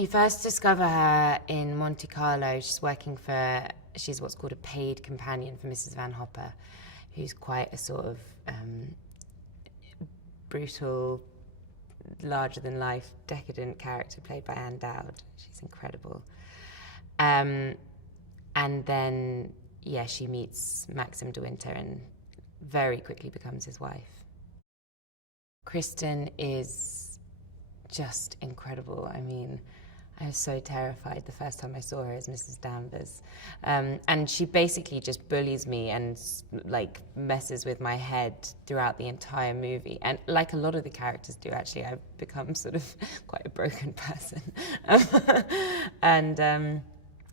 You first discover her in Monte Carlo. She's what's called a paid companion for Mrs. Van Hopper, who's quite a sort of brutal, larger-than-life, decadent character played by Anne Dowd. She's incredible. And then, yeah, she meets Maxim de Winter and very quickly becomes his wife. Kristen is just incredible. I mean, I was so terrified the first time I saw her as Mrs. Danvers. And she basically just bullies me and like messes with my head throughout the entire movie. And like a lot of the characters do, actually, I've become sort of quite a broken person.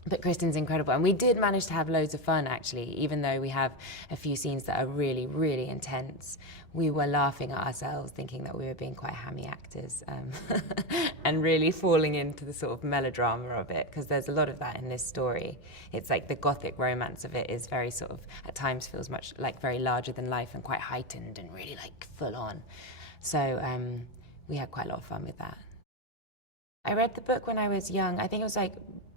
But Kristen's incredible. And we did manage to have loads of fun, actually, even though we have a few scenes that are really, really intense. We were laughing at ourselves, thinking that we were being quite hammy actors and really falling into the sort of melodrama of it, because there's a lot of that in this story. It's like the gothic romance of it is very sort of, at times feels much like very larger than life and quite heightened and really like full on. So we had quite a lot of fun with that. I read the book when I was young. I think it was like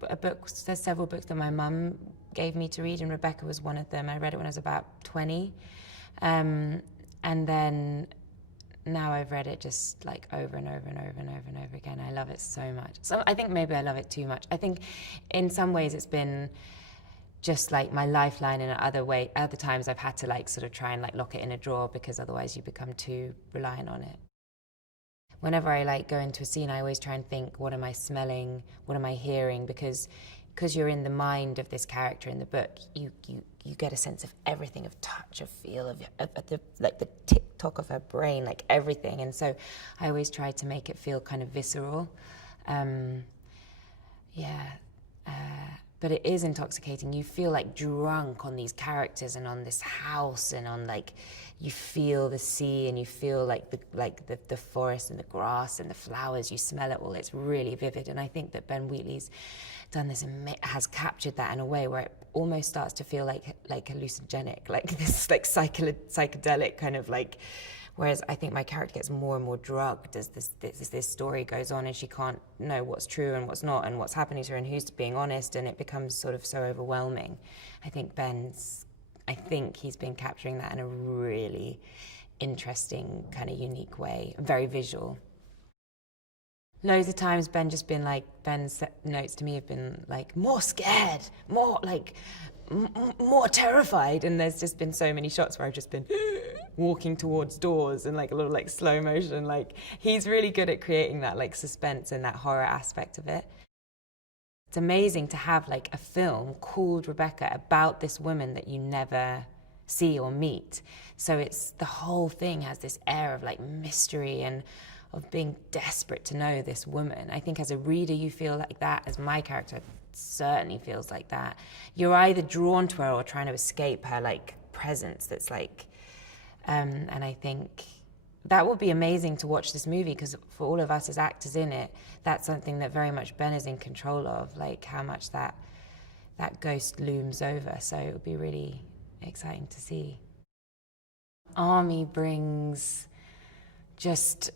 a book, there's several books that my mum gave me to read, and Rebecca was one of them. I read it when I was about 20. And then now I've read it just like over and over and over and over and over again. I love it so much. So I think maybe I love it too much. I think in some ways it's been just like my lifeline, and other times I've had to like sort of try and like lock it in a drawer, because otherwise you become too reliant on it. Whenever I like go into a scene, I always try and think, what am I smelling? What am I hearing? Because you're in the mind of this character in the book, you get a sense of everything, of touch, of feel, of the tick-tock of her brain, like everything. And so I always try to make it feel kind of visceral. But it is intoxicating. You feel like drunk on these characters and on this house, and on like, you feel the sea, and you feel like the forest and the grass and the flowers. You smell it all. It's really vivid. And I think that Ben Wheatley's done this and has captured that in a way where it almost starts to feel like hallucinogenic, like this like psychedelic kind of like. Whereas I think my character gets more and more drugged as this story goes on, and she can't know what's true and what's not, and what's happening to her and who's being honest, and it becomes sort of so overwhelming. I think he's been capturing that in a really interesting, kind of unique way, very visual. Loads of times Ben's notes to me have been like, more scared, more like, more terrified, and there's just been so many shots where I've just been walking towards doors and like a lot of like slow motion. Like, he's really good at creating that like suspense and that horror aspect of it. It's amazing to have like a film called Rebecca about this woman that you never see or meet. So it's, the whole thing has this air of like mystery and of being desperate to know this woman. I think as a reader you feel like that, as my character certainly feels like that. You're either drawn to her or trying to escape her like presence that's like, and I think that would be amazing to watch this movie, because for all of us as actors in it, that's something that very much Ben is in control of, like how much that ghost looms over. So it would be really exciting to see. Army brings just,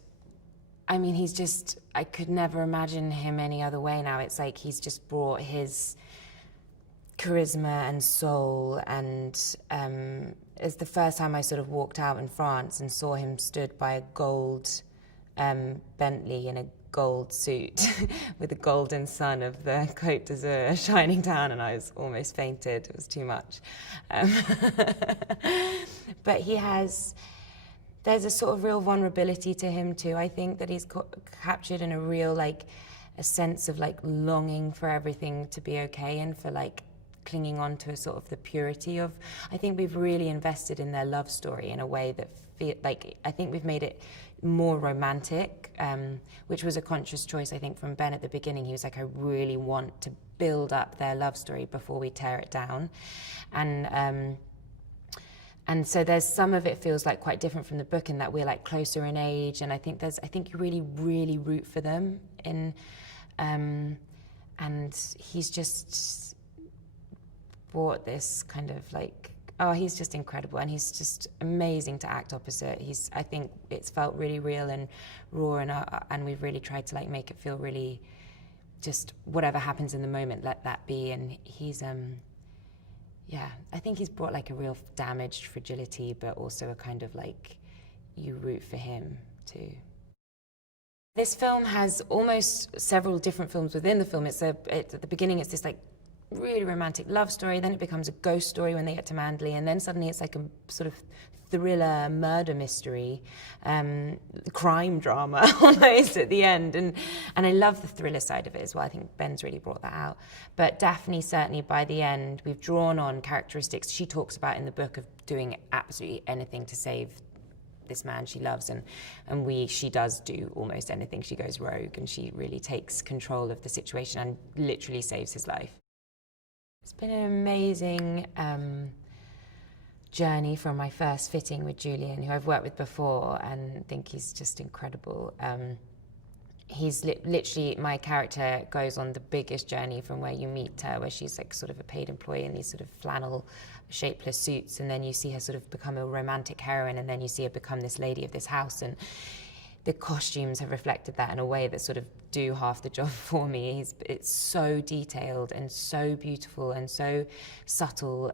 I mean, he's just, I could never imagine him any other way now. It's like he's just brought his charisma and soul, and it's the first time I sort of walked out in France and saw him stood by a gold Bentley in a gold suit with the golden sun of the Côte d'Azur shining down, and I was almost fainted. It was too much. But there's a sort of real vulnerability to him too. I think that he's captured in a real, like, a sense of like longing for everything to be okay, and for like clinging on to a sort of the purity of, I think we've really invested in their love story in a way that I think we've made it more romantic, which was a conscious choice, I think, from Ben at the beginning. He was like, I really want to build up their love story before we tear it down. And so there's some of it feels like quite different from the book, in that we're like closer in age, and I think you really, really root for them and he's just brought this kind of like, he's just incredible, and he's just amazing to act opposite. I think it's felt really real and raw, and we've really tried to like make it feel really just whatever happens in the moment, let that be. And he's, yeah, I think he's brought like a real damaged fragility, but also a kind of like, you root for him too. This film has almost several different films within the film. At the beginning, it's this like really romantic love story, then it becomes a ghost story when they get to Manderley, and then suddenly it's like a sort of thriller murder mystery, crime drama almost at the end, and I love the thriller side of it as well. I think Ben's really brought that out. But Daphne, certainly by the end, we've drawn on characteristics she talks about in the book of doing absolutely anything to save this man she loves, and she does do almost anything. She goes rogue and she really takes control of the situation and literally saves his life. It's been an amazing journey from my first fitting with Julian, who I've worked with before and think he's just incredible. He's literally, my character goes on the biggest journey from where you meet her, where she's like sort of a paid employee in these sort of flannel shapeless suits, and then you see her sort of become a romantic heroine, and then you see her become this lady of this house, and the costumes have reflected that in a way that sort of do half the job for me. It's so detailed and so beautiful and so subtle.